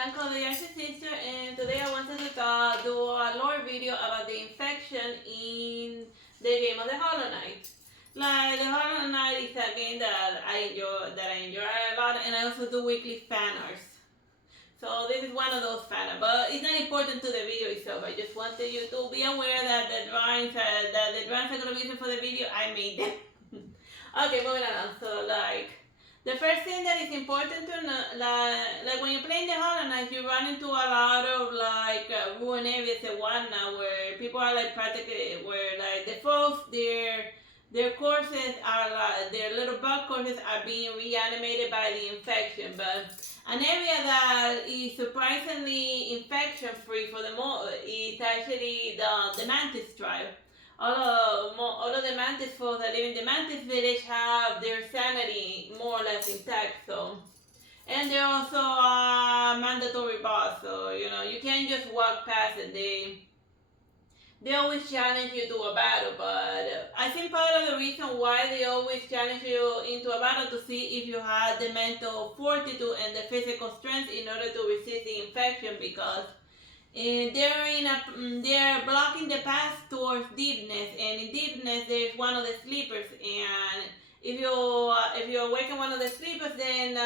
I'm called the Artsy Sister, and today I wanted to do a lore video about the infection in the game of the Hollow Knight. Like the Hollow Knight is a game that I enjoy a lot, and I also do weekly fan arts. So this is one of those fan arts, but it's not important to the video itself. I just wanted you to be aware that the drawings are gonna be used for the video. I made them. Okay, moving on. So the first thing that is important to know, like when you're playing the Hollow Knight, you run into a lot of ruined areas and whatnot where people are like practically, where like the folks, their corpses are like, their little bug corpses are being reanimated by the infection. But an area that is surprisingly infection free for the most is actually the Mantis tribe. All of the Mantis folks that live in the Mantis village have their sanity more or less intact, so. And they're also a mandatory boss, so, you know, you can't just walk past it. They always challenge you to a battle, but I think part of the reason why they always challenge you into a battle to see if you had the mental fortitude and the physical strength in order to resist the infection, because they're blocking the path towards deepness, and in deepness there's one of the sleepers, and if you awaken one of the sleepers, then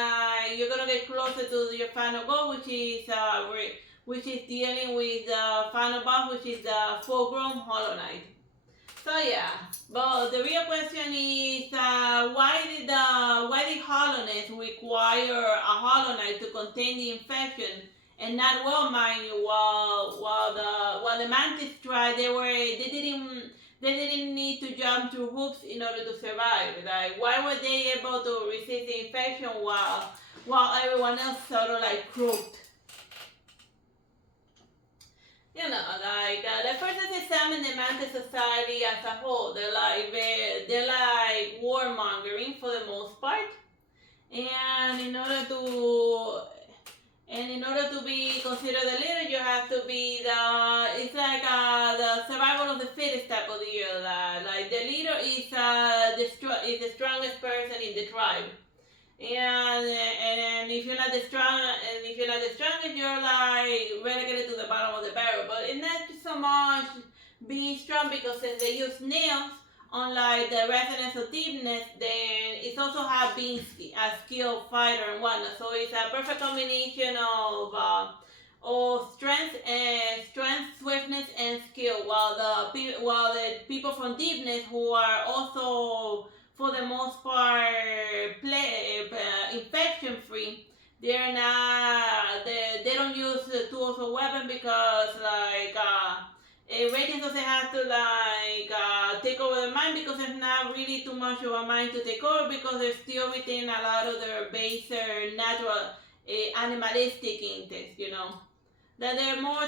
you're gonna get closer to your final goal, which is dealing with the final boss, which is the full-grown Hollow Knight. So yeah, but the real question is why did Hollowness require a Hollow Knight to contain the infection? And not well, mind you, while the Mantis tried, they didn't need to jump through hoops in order to survive. Like, why were they able to resist the infection while everyone else sort of like croaked? You know, the persons examine the Mantis society as a whole. They're like warmongering for the most part, and in order to be considered a leader, you have to be the survival of the fittest type of deal. Like the leader is the strongest person in the tribe, and if you're not the strongest, you're like relegated to the bottom of the barrel. But it's not so much being strong, because since they use nails, unlike the resonance of deepness, then it's also have being a skilled fighter and whatnot. So it's a perfect combination of strength, swiftness, and skill. While the people from deepness, who are also for the most part infection free, they don't use tools or weapons, because Radiance doesn't have to take over the mind, because there's not really too much of a mind to take over, because they're still within a lot of their baser natural animalistic instincts, you know. That they're more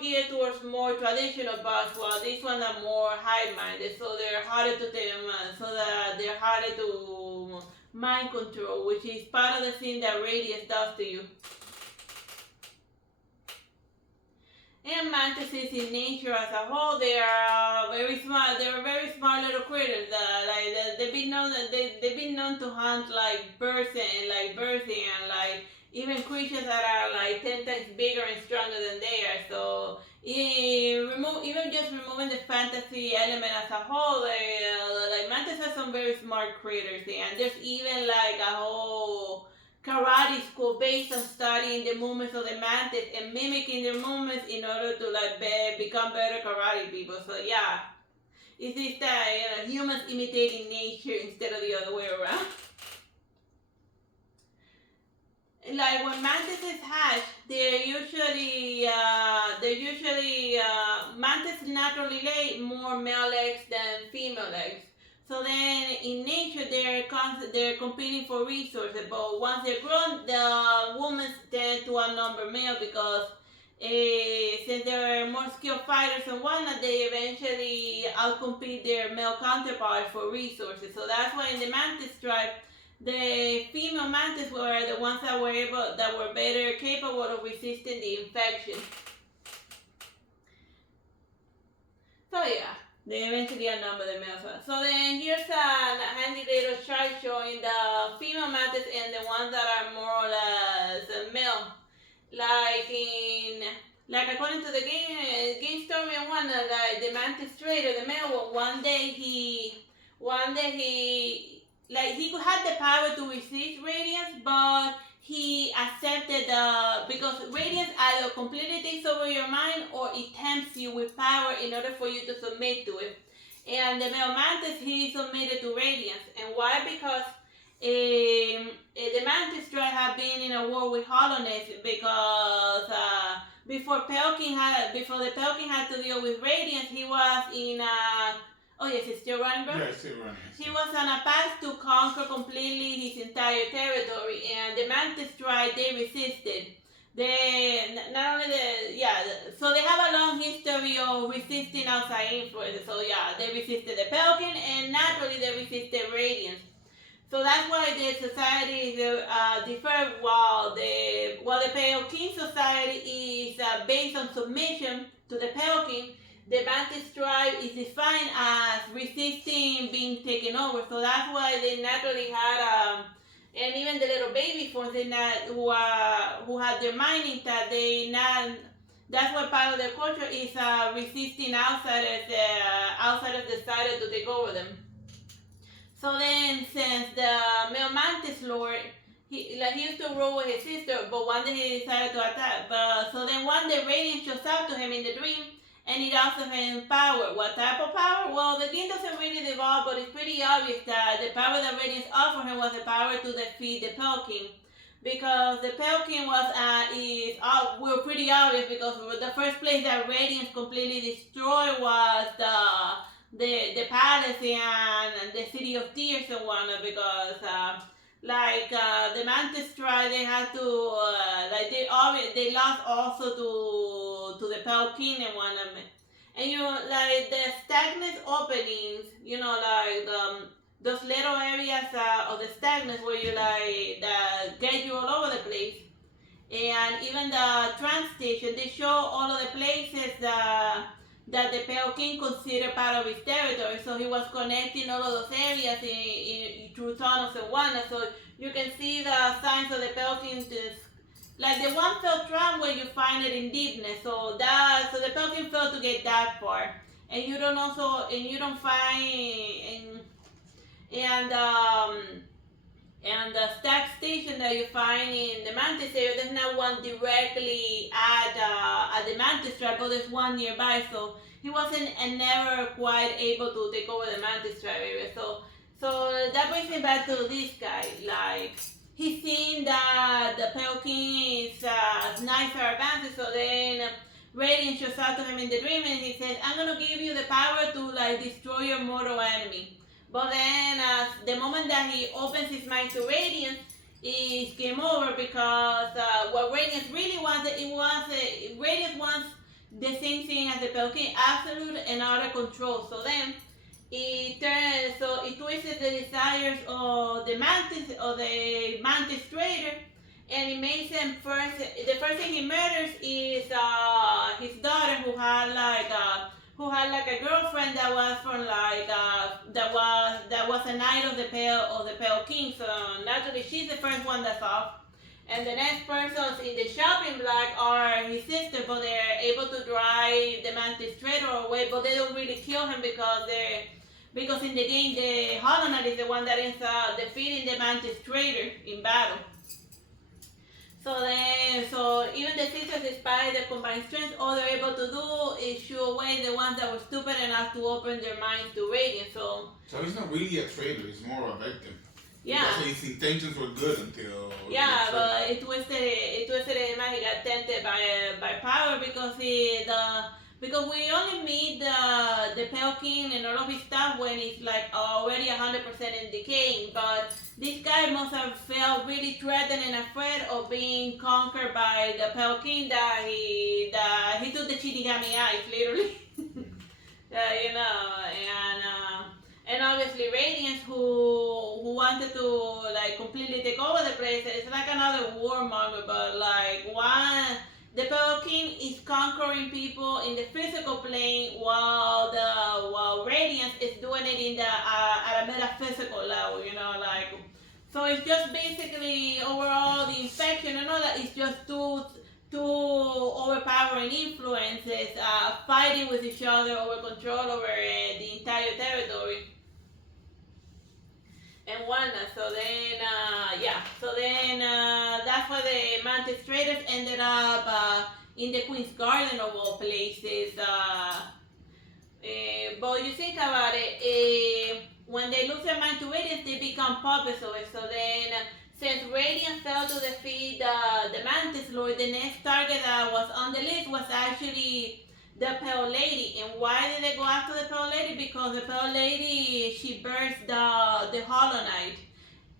geared towards more traditional bugs, while these ones are more high-minded, so they're harder to mind control, which is part of the thing that Radiance does to you. And mantises in nature as a whole, they are very smart. They're very smart little critters. They've been known to hunt birds and even creatures that are 10 times bigger and stronger than they are. So even just removing the fantasy element as a whole, mantis are some very smart critters, and there's even a whole karate school based on studying the movements of the mantis and mimicking their movements in order to become better karate people. So yeah, it's that humans imitating nature instead of the other way around. When mantises hatch, they're usually mantis naturally lay more male eggs than female eggs. So then, in nature, they're competing for resources. But once they're grown, the women tend to outnumber male, because since they're more skilled fighters and whatnot, they eventually outcompete their male counterparts for resources. So that's why in the Mantis tribe, the female mantis were the ones that were better capable of resisting the infection. So yeah, they eventually outnumber the males. So then here's a handy little chart showing the female mantis and the ones that are more or less male. like according to the game story and one, like the Mantis trader, the male one, one day he could have the power to resist radiance, but he accepted because radiance either completely takes over your mind or it tempts you with power in order for you to submit to it. And the male Mantis, he submitted to radiance. And why? Because the Mantis tribe had been in a war with hollowness because before the Pelkin had to deal with radiance, he was in a oh yes, it's still running, bro? Yeah, it's still running. He was on a path to conquer completely his entire territory, and the Mantis tribe, they resisted. So they have a long history of resisting outside influences. So yeah, they resisted the Pelkin, and naturally they resisted radiance. So that's why the society differ. While the Pelkin society is based on submission to the Pelkin, the Mantis tribe is defined as resisting being taken over. So that's why they naturally had, and even the little baby forms who had their mind intact, that's why part of their culture is resisting outsiders. Outsiders decided to take over them. So then, since the male Mantis lord, he used to rule with his sister, but one day he decided to attack. So then one day Radiance shows up to him in the dream, and it offers him power. What type of power? Well, the game doesn't really devolve, but it's pretty obvious that the power that Radiance offered him was the power to defeat the Pelkin. Because the Pelkin were pretty obvious, because the first place that Radiance completely destroyed was the palace and the city of tears and whatnot, because the Mantis tribe, they had to they lost also to the Pelkin and whatnot. And the stagnant openings, those little areas of the stagnant where you that get you all over the place. And even the trans station, they show all of the places that the Pelkin considered part of his territory. So he was connecting all of those areas through tunnels and whatnot. So you can see the signs of the Pelkin, like the one felt trap where you find it in deepness. So the Pelkin felt to get that far. And you don't find and the stack station that you find in the Mantis area, there's not one directly at the Mantis tribe, but there's one nearby. So he wasn't and never quite able to take over the Mantis tribe area. So that brings me back to this guy. Like, he's seen that the Pelkin is nicer advances. So then Radiance shows out to him in the dream, and he says, "I'm gonna give you the power to destroy your mortal enemy." But then, the moment that he opens his mind to Radiance, is game over, because what Radiance really wanted, Radiance wants the same thing as the Pelkin, absolute and utter control. So then, it twisted the desires of the Mantis trader, and it makes him the first thing he murders is his daughter, who had a girlfriend that was from that was a knight of the Pelkin. So naturally she's the first one that's off. And the next persons in the shopping block are his sister, but they're able to drive the Mantis trader away, but they don't really kill him because in the game the Hollow Knight is the one that ends up defeating the Mantis trader in battle. So even the sisters, despite their combined strength, all they're able to do is shoo away the ones that were stupid enough to open their minds to Radiance. So he's not really a traitor; he's more a victim. Yeah. Because his intentions were good until. Yeah, but it twisted him, and he got tempted by power, because because we only meet the Pelkin and all of his stuff when it's already 100% in decaying. But this guy must have felt really threatened and afraid of being conquered by the Pelkin, that he took the Shinigami eyes, literally. And obviously Radiance, who wanted to completely take over the place. It's like another warmonger, but the Pelkin is conquering people in the physical plane, while Radiance is doing it at a metaphysical level. So it's just basically overall the infection and all that is just two overpowering influences fighting with each other over control over the entire territory and whatnot. So then, that's why the Mantis traders ended up in the Queen's Garden of all places. But you think about it, when they lose their mind to Radiance, they become puppets of it. So then, since Radiance failed to defeat the Mantis Lord, the next target that was on the list was actually the Pale Lady. And why did they go after the Pale Lady? Because the Pale Lady, she burst the Hollow Knight,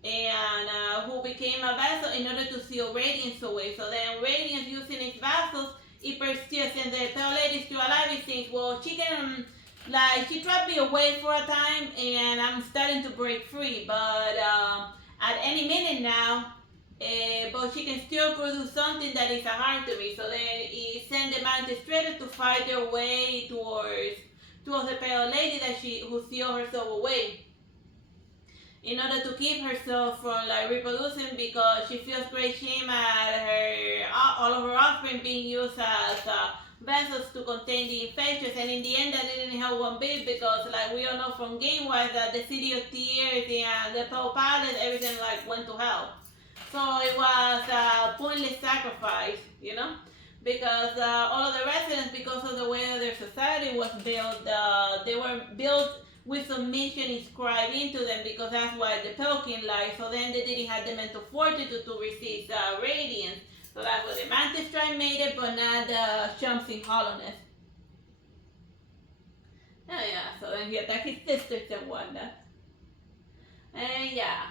and who became a vessel in order to seal Radiance away. So then Radiance, using its vassals, it persists, and the Pale Lady is still alive. It thinks, well, she can, she trapped me away for a time, and I'm starting to break free, but at any minute now, but she can still produce something that is a harm to me. So then it sent the Mantis traders to fight their way towards the Pale Lady who sealed herself away, in order to keep herself from reproducing, because she feels great shame at all of her offspring being used as vessels to contain the infections. And in the end, that didn't help one bit, because we all know from game-wise that the City of Tears and the Pale Palace, everything went to hell. So it was a pointless sacrifice, because all of the residents, because of the way that their society was built, they were built with submission inscribed into them, because that's why the Pale King lied. So then they didn't have the mental fortitude to resist Radiance. So that's what the Mantis tribe made it, but not the chumps in hollowness. Oh yeah, so then he attacked his sisters and whatnot. And yeah.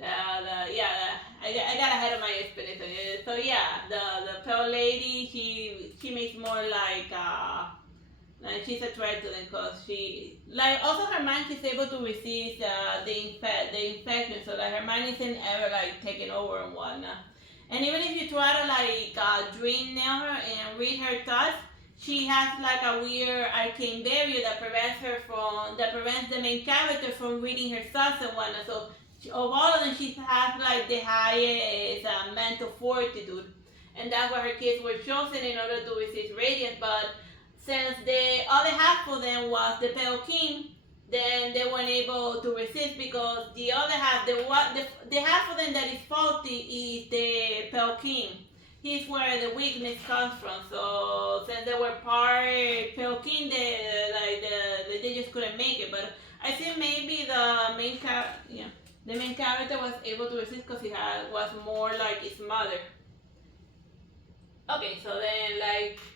I got ahead of my explanation. So yeah, the Pale Lady, she makes more she's a threat to them, because she also her mind is able to resist the infection, so her mind isn't ever taken over and whatnot. And even if you try to dream nail her and read her thoughts, she has a weird arcane barrier that prevents the main character from reading her thoughts and whatnot. So of all of them, she has the highest mental fortitude, and that's why her kids were chosen in order to resist Radiance. But since the other half of them was the Pale King, then they weren't able to resist, because the other half, the half of them that is faulty is the Pale King. He's where the weakness comes from. So since they were part Pale King, they just couldn't make it. But I think maybe the main character was able to resist because he was more like his mother. Okay, so then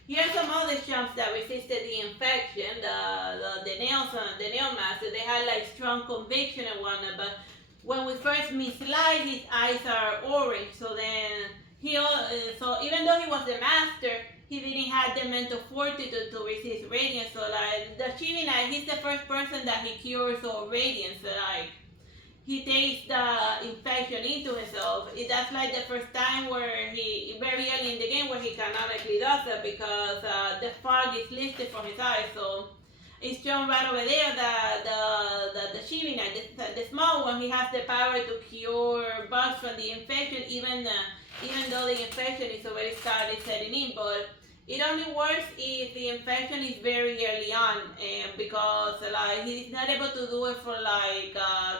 here's some other chumps that resisted the infection. The nail master, they had strong conviction and whatnot, but when we first meet Sly, his eyes are orange. So then so even though he was the master, he didn't have the mental fortitude to resist Radiance. So the Chibi Knight, he's the first person that he cures all Radiance. He takes the infection into himself. That's the first time where very early in the game, where he canonically does it, because the fog is lifted from his eyes. So it's shown right over there that the Chibi Knight, the small one, he has the power to cure bugs from the infection, even though the infection is already started setting in. But it only works if the infection is very early on, and because he's not able to do it for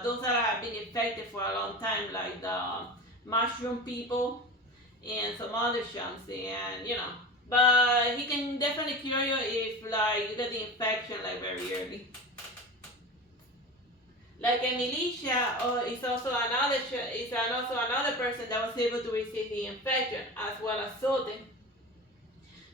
those that have been infected for a long time, like the mushroom people and some other chumps, and but he can definitely cure you if you get the infection very early. Emilia is also another person that was able to resist the infection, as well as Soten,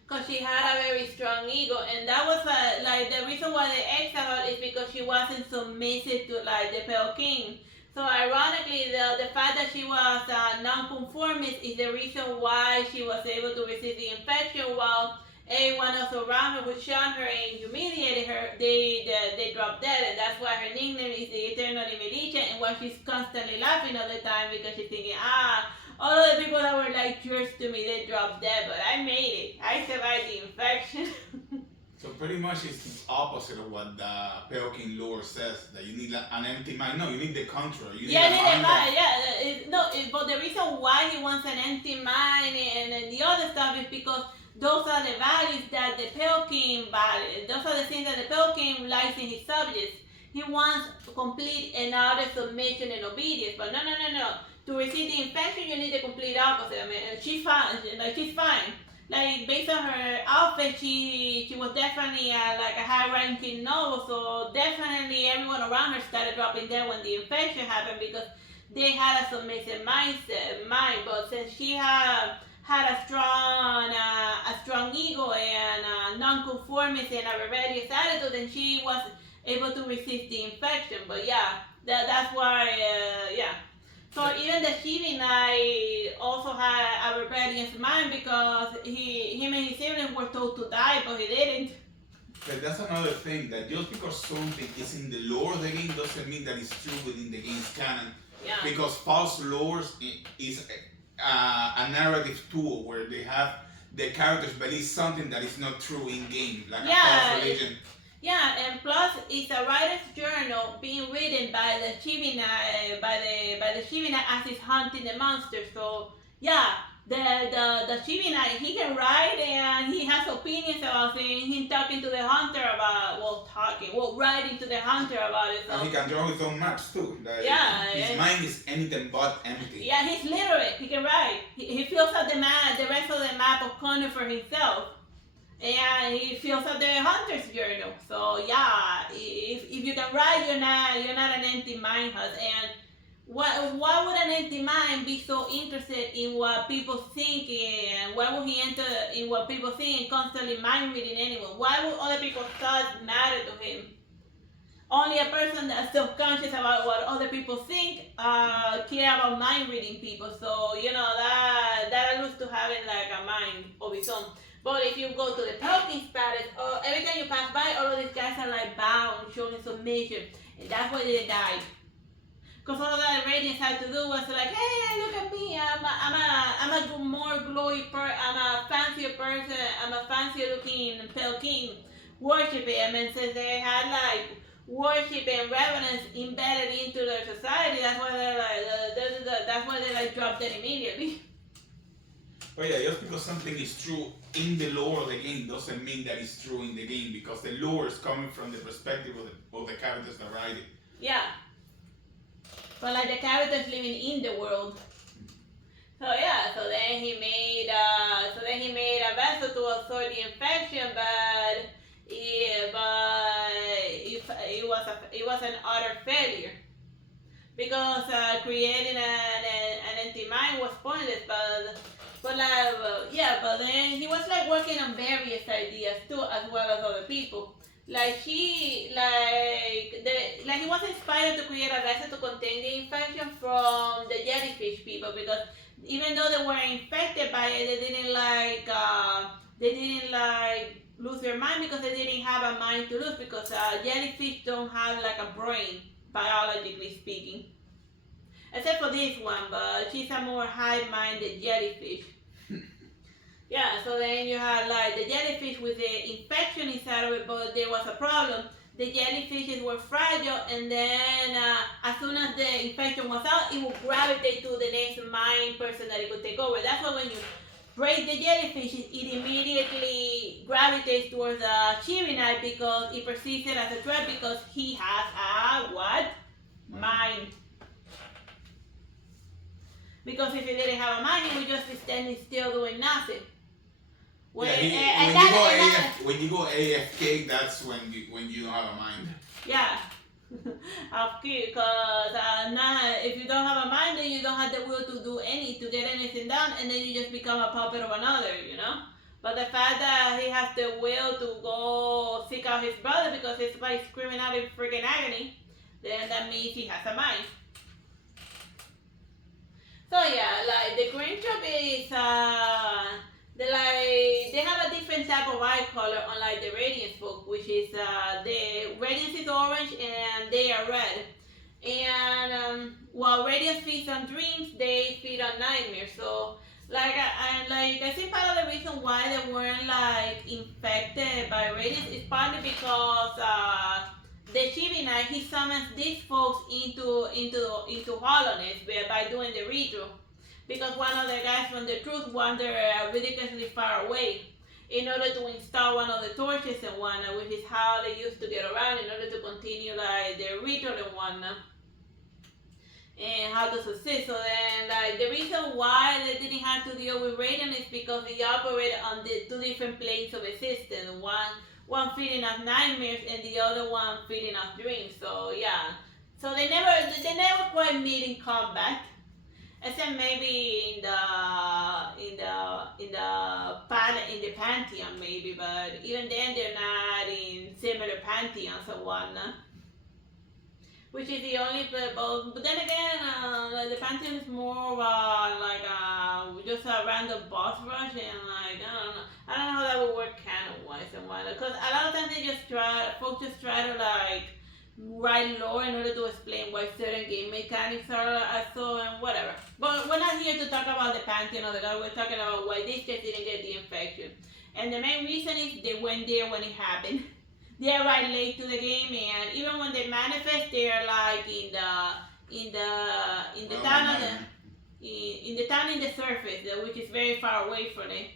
because she had a very strong ego, and that was the reason why they exiled her is because she wasn't submissive to the Pale King. So ironically, the fact that she was non-conformist is the reason why she was able to resist the infection, while everyone else around her who shunned her and humiliated her, they dropped dead, and that's why her nickname is the Eternal Emilia, and why she's constantly laughing all the time, because she's thinking, all of the people that were jerks to me, they dropped dead, but I made it. I survived the infection. So pretty much it's the opposite of what the Pelkin lore says. That you need like, an empty mind. No, you need the contrary. You need Yeah, a need a mind mind. Yeah, but the reason why he wants an empty mind and the other stuff is because those are the values that the Pelkin values. Those are the things that the Pelkin likes in his subjects. He wants complete and utter submission and obedience. But no. To receive the infection, you need the complete opposite. I mean, she's fine. Like she's fine. Like based on her outfit, she was definitely like a high-ranking noble. So definitely everyone around her started dropping dead when the infection happened because they had a submissive mind. But since she had a strong ego and non-conformist and a rebellious attitude, then she was able to resist the infection. But yeah, that's why yeah. So even the Shivinai also had a rebellious mind because him and his siblings were told to die, but he didn't. But that's another thing, that just because something is in the lore of the game doesn't mean that it's true within the game's canon. Yeah. Because false lore is a narrative tool where they have the characters believe something that is not true in game, like a false religion. Yeah, and plus it's a writer's journal being written by the Shivina, by the Shivina as he's hunting the monster. So yeah, the Shivina, he can write and he has opinions about things. He's talking to the hunter about writing to the hunter about it. So. And he can draw his own maps too. Like, yeah, his mind is anything but empty. Yeah, he's literate. He can write. He fills out the rest of the map of Connor for himself. And he fills out the hunter's journal. So yeah, if you can write, you're not an empty mind has. And why would an empty mind be so interested in what people think, and why would he enter in what people think and constantly mind reading anyone? Why would other people's thoughts matter to him? Only a person that's self-conscious about what other people think care about mind reading people. So that alludes to having like a mind of its own. But if you go to the Pelkin's palace, every time you pass by, all of these guys are like bound, showing submission, and that's why they died. Because all that Radiance had to do was like, hey, look at me, I'm a more glowy I'm a fancier person, I'm a fancier looking Pelkin, worship him. And since they had like worship and reverence embedded into their society, that's why they like dropped it immediately. But yeah, just because something is true in the lore of the game doesn't mean that it's true in the game, because the lore is coming from the perspective of the characters that write it. Yeah. But like the characters living in the world. So yeah, so then he made a vessel to absorb the infection, but it was an utter failure. Because creating an empty mind was pointless, but then he was like working on various ideas too, as well as other people. Like he was inspired to create a vessel to contain the infection from the jellyfish people, because even though they were infected by it, they didn't lose their mind, because they didn't have a mind to lose, because jellyfish don't have like a brain, biologically speaking. Except for this one, but she's a more high-minded jellyfish. Yeah, so then you had like the jellyfish with the infection inside of it, but there was a problem. The jellyfishes were fragile, and then as soon as the infection was out, it would gravitate to the next mind person that it could take over. That's why when you break the jellyfish, it immediately gravitates towards the Chirinite, because it perceives it as a threat, because he has a what? Mind. Because if he didn't have a mind, he would just be standing still doing nothing. When you go AFK, that's when you don't have a mind. Yeah, because if you don't have a mind, then you don't have the will to get anything done, and then you just become a puppet of another, But the fact that he has the will to go seek out his brother because he's like screaming out in freaking agony, then that means he has a mind. So yeah, like the green drop is they have a different type of eye color, unlike the Radiance book, which is the Radiance is orange and they are red. And while Radiance feeds on dreams, they feed on nightmares. So I think part of the reason why they weren't like infected by radiance is partly because the Chibi Knight he summons these folks into hollowness by doing the redraw. Because one of the guys from the truth wandered ridiculously far away in order to install one of the torches and whatnot, which is how they used to get around in order to continue like their ritual and whatnot. And how to succeed. So then, like, the reason why they didn't have to deal with Radiance is because they operate on the two different planes of existence. One feeding off nightmares and the other one feeding off dreams. So yeah. So they never quite meet in combat. Except maybe in the pantheon maybe, but even then they're not in similar pantheons and whatnot. Which is the only, but then again, like the Pantheon is more just a random boss rush, and like I don't know how that would work canon wise and whatnot. Because a lot of times folks just try to like write lore in order to explain why certain game mechanics are so and whatever. But we're not here to talk about the Pantheon or the god. We're talking about why this just didn't get the infection, and the main reason is they went there when it happened. They are right late to the game, and even when they manifest, they are like in the town in the town in the surface, which is very far away from it.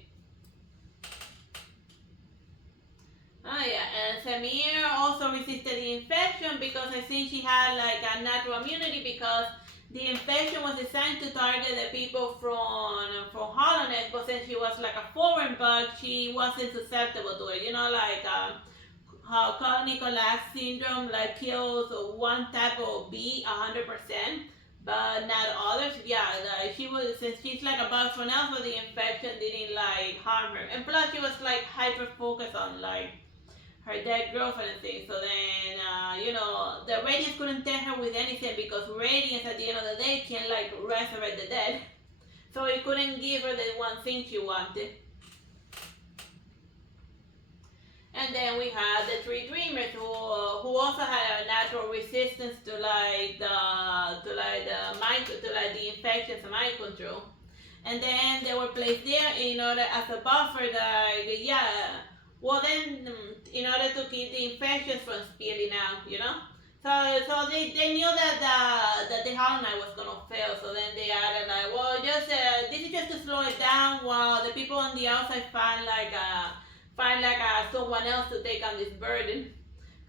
Oh yeah, and Samir also resisted the infection because I think she had like a natural immunity because the infection was designed to target the people from Hollowness, but since she was like a foreign bug, she wasn't susceptible to it. You know, like how Nicolas syndrome like kills one type of bee 100%, but not others. Yeah, like she was, since she's like a bug from else, but the infection didn't like harm her, and plus she was like hyper focused on like her dead girlfriend and things. So then, the Radiance couldn't tempt her with anything because Radiance at the end of the day can like resurrect the dead. So it couldn't give her the one thing she wanted. And then we had the three dreamers who also had a natural resistance to the infections and mind control. And then they were placed there in order as a buffer in order to keep the infections from spilling out. So they knew that the Hollow Knight was gonna fail, so then they added like, well, this is just to slow it down while the people on the outside find someone else to take on this burden.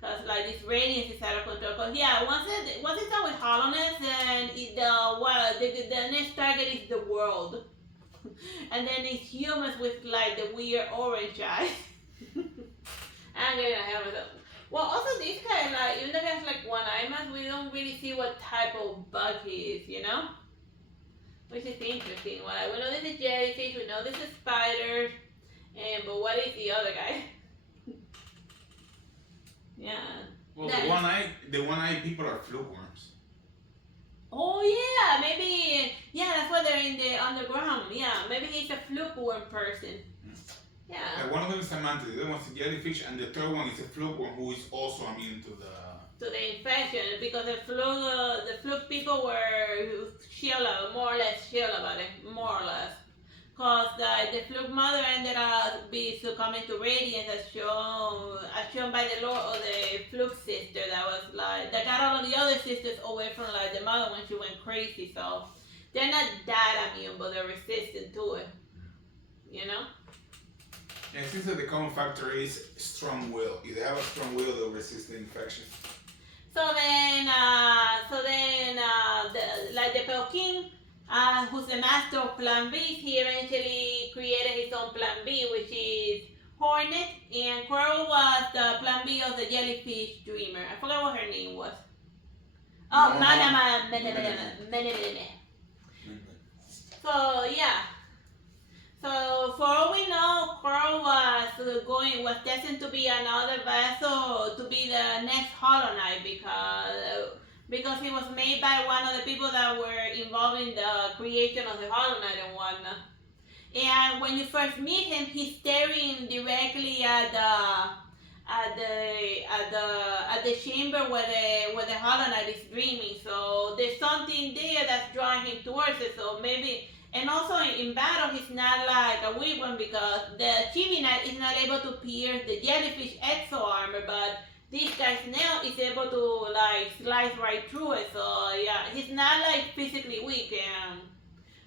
Cause like this radiance is out of control. Cause yeah, once it's done with hollowness, then the next target is the world, and then it's humans with like the weird orange eyes. I'm gonna have it. Well, also this guy, like, even though he has like one eye mask, we don't really see what type of bug he is, which is interesting. Well, we know this is jellyfish, we know this is spiders. But what is the other guy? Yeah. Well, the one-eyed people are fluke worms. Oh yeah, maybe. Yeah, that's why they're in the underground. Yeah, maybe he's a fluke worm person. Yeah. One of them is a mantis, the other one's a jellyfish, and the third one is a fluke worm who is also immune to the infection, because the fluke people were more or less chill about it, more or less. Because the fluke mother ended up succumbing to radiance as shown by the lore of the fluke sister that got all of the other sisters away from like the mother when she went crazy. So they're not that immune, but they're resistant to it. Yeah, it seems that the common factor is strong will. If they have a strong will, they'll resist the infection. So then the Pale King, who's the master of Plan B, he eventually created his own Plan B, which is Hornet, and Quirrell was the Plan B of the Jellyfish Dreamer. I forgot what her name was. Oh, So yeah. So for all we know, Quirrell was destined to be another vessel to be the next Hollow Knight because he was made by one of the people that were involved in the creation of the Hollow Knight and whatnot. And when you first meet him, he's staring directly at the chamber where the Hollow Knight is dreaming. So there's something there that's drawing him towards it. So maybe And also in battle, he's not like a weak one because the Chibi Knight is not able to pierce the jellyfish exo armor, but this guy's nail is able to like slice right through it. So yeah, he's not like physically weak.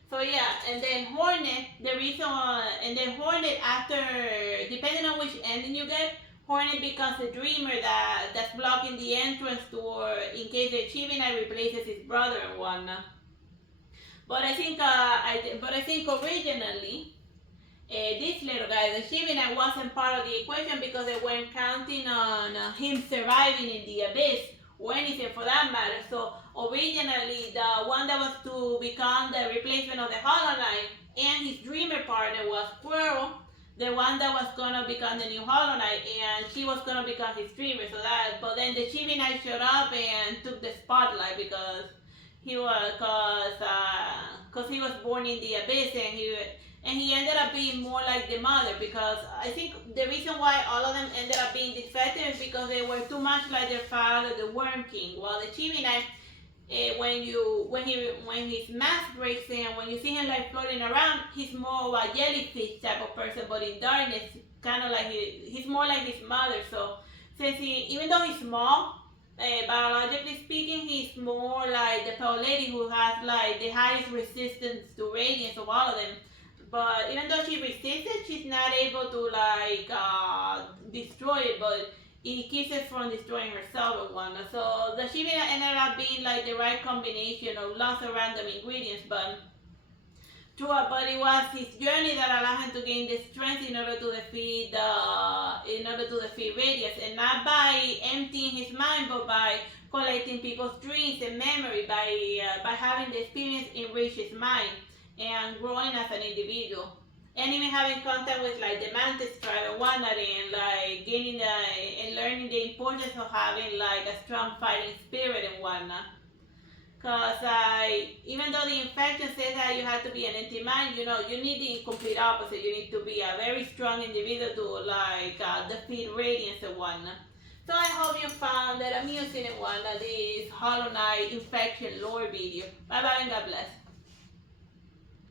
So yeah, and then Hornet, the reason, and then Hornet after, depending on which ending you get, Hornet becomes a dreamer that's blocking the entrance door in case the Chibi Knight replaces his brother and whatnot. But I think, originally, this little guy, the Chibi Knight, wasn't part of the equation because they weren't counting on him surviving in the abyss or anything for that matter. So originally, the one that was to become the replacement of the Hollow Knight and his dreamer partner was Squirrel, the one that was gonna become the new Hollow Knight, and she was gonna become his dreamer. So that, but then the Chibi Knight showed up and took the spotlight because he was, cause he was born in the abyss, and he ended up being more like the mother, because I think the reason why all of them ended up being defective is because they were too much like their father, the Worm King. While the Chibi Knight, when his mask breaks in, when you see him like floating around, he's more of a jellyfish type of person, but in darkness, kind of like he's more like his mother. So since even though he's small, biologically speaking, he's more like the Pale Lady, who has like the highest resistance to radiance of all of them. But even though she resists it, she's not able to like destroy it, but it keeps it from destroying herself and whatnot. So the Shiva ended up being like the right combination of lots of random ingredients, but it was his journey that allowed him to gain the strength in order to defeat Radiance, and not by emptying his mind, but by collecting people's dreams and memory, by having the experience enrich his mind and growing as an individual, and even having contact with like the Mantis tribe and whatnot, and like and learning the importance of having like a strong fighting spirit and whatnot. Because even though the infection says that you have to be an empty mind, you need the complete opposite. You need to be a very strong individual to like defeat Radiance and whatnot. So I hope you found that amusing and whatnot, this Hollow Knight infection lore video. Bye bye and God bless.